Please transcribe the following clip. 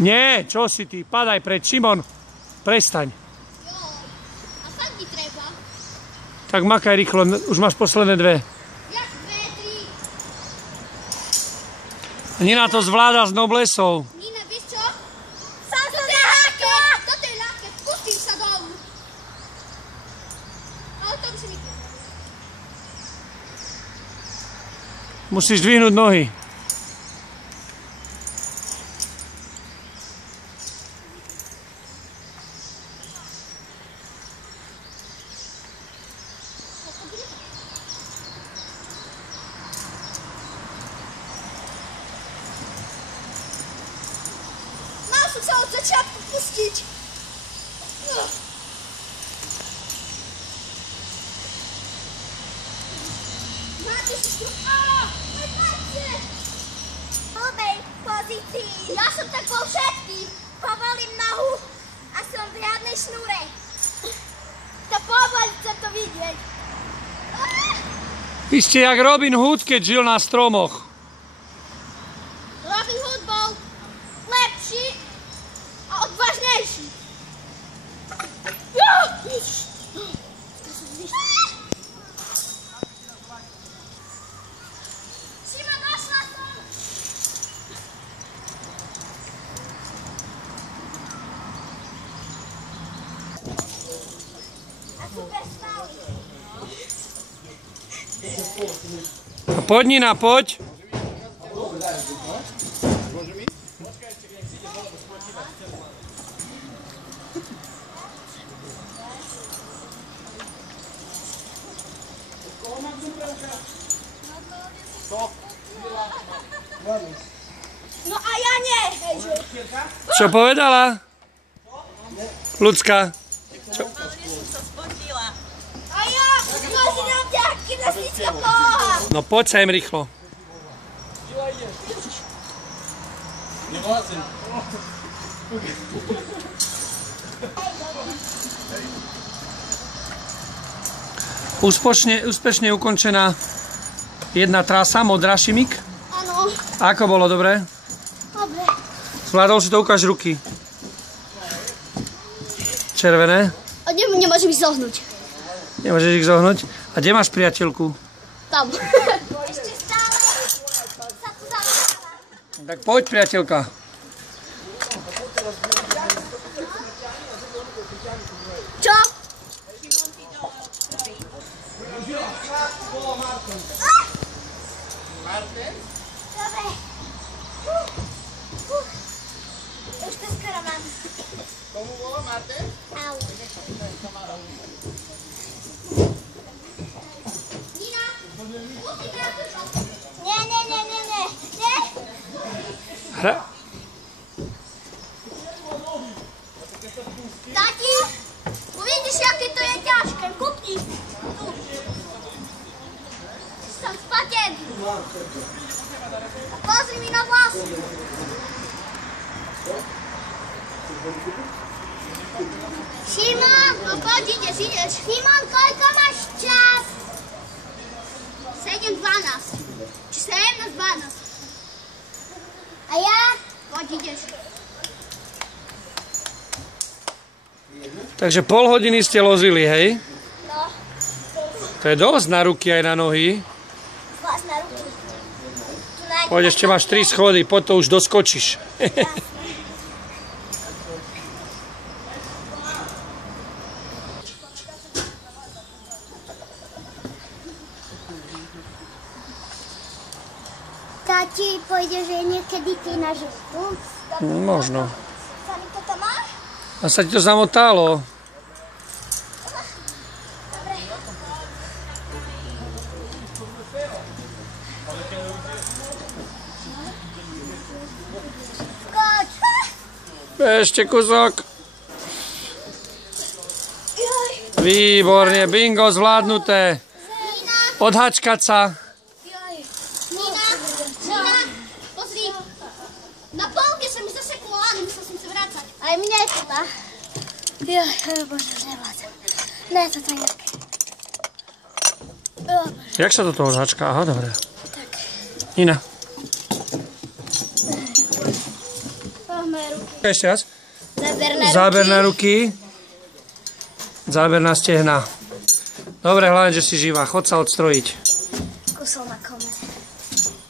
Nie, čo si ty? Padaj preč, Šimon. Prestaň. Jo, a fakt ti treba? Tak makaj rýchlo, už máš posledné dve. Jak 2, 3. Nina to zvláda s noblesou. Nina, vieš čo? Toto je ľahké! Toto je ľahké, pustím sa dolu. Ale to by si mi treba. Musíš dvihnúť nohy. Mal som sa od začiatku pustiť. Máte si prepáčte! V blbej pozícii. Ja som tak bol všetkým. Povolím nohu a som v riadnej šnúre. To povolí sa to vidieť. Vy ste jak Robin Hood, keď žil na stromoch. Robin Hood bol lepší a odvážnejší. Šima, došla som! A super stali. Poď, Nina, poď. No a ja nie, hejže. Čo povedala? Ľudská. A ja, pozri na mňa, gymnastická poloha. No poď sem rýchlo. Úspešne ukončená jedna trasa, modrá, Šimik. Áno. Ako bolo, dobre? Dobre. Zvládol si to, ukáž ruky. Červené. A nemôžem ich zohnúť. Nemôžeš ich zohnúť. A kde máš priateľku? Tam. Ešte stále sa tu zaváva. Tak poď, priateľka. Čo? Dobre. Už to skoro mám. Komu volá Martin? Au. Nina? Nie. Hra. Tati, uvidíš, aké to je ťažké. Kúpni. Tu. Som spatený. A pozri mi na vlasy. Šimon, no poď, ideš. Šimon, koľko máš čas? 7:12. Či 17:12. A ja? Poď, ideš. Takže pol hodiny ste lozili, hej? No, To je dosť na ruky aj na nohy. zvlášť na ruky. Poď, ešte máš 3 schody, poď to už doskočíš. Tati, pôjdeš niekedy ty na žltú? Možno. Sa mi toto máš? A sa ti to zamotalo. Dobre. Skoč! Ešte kúsok. Joj. Výborne, bingo zvládnuté. Nina, Odhačkať sa. joj. Nina, pozri. Na polke sa mi zaseklo lano, musel som sa vrácať. Aj mne to dá. Joj, bože, už nevládzem. Ne, to je jaké. Jak sa toto odhačka? Aha, dobre. Nina. moje ruky. Ešte raz. Záber na ruky. Záber na stehna. Dobre, hlavne, že si živá. Chod sa odstrojiť. Kusol na kome.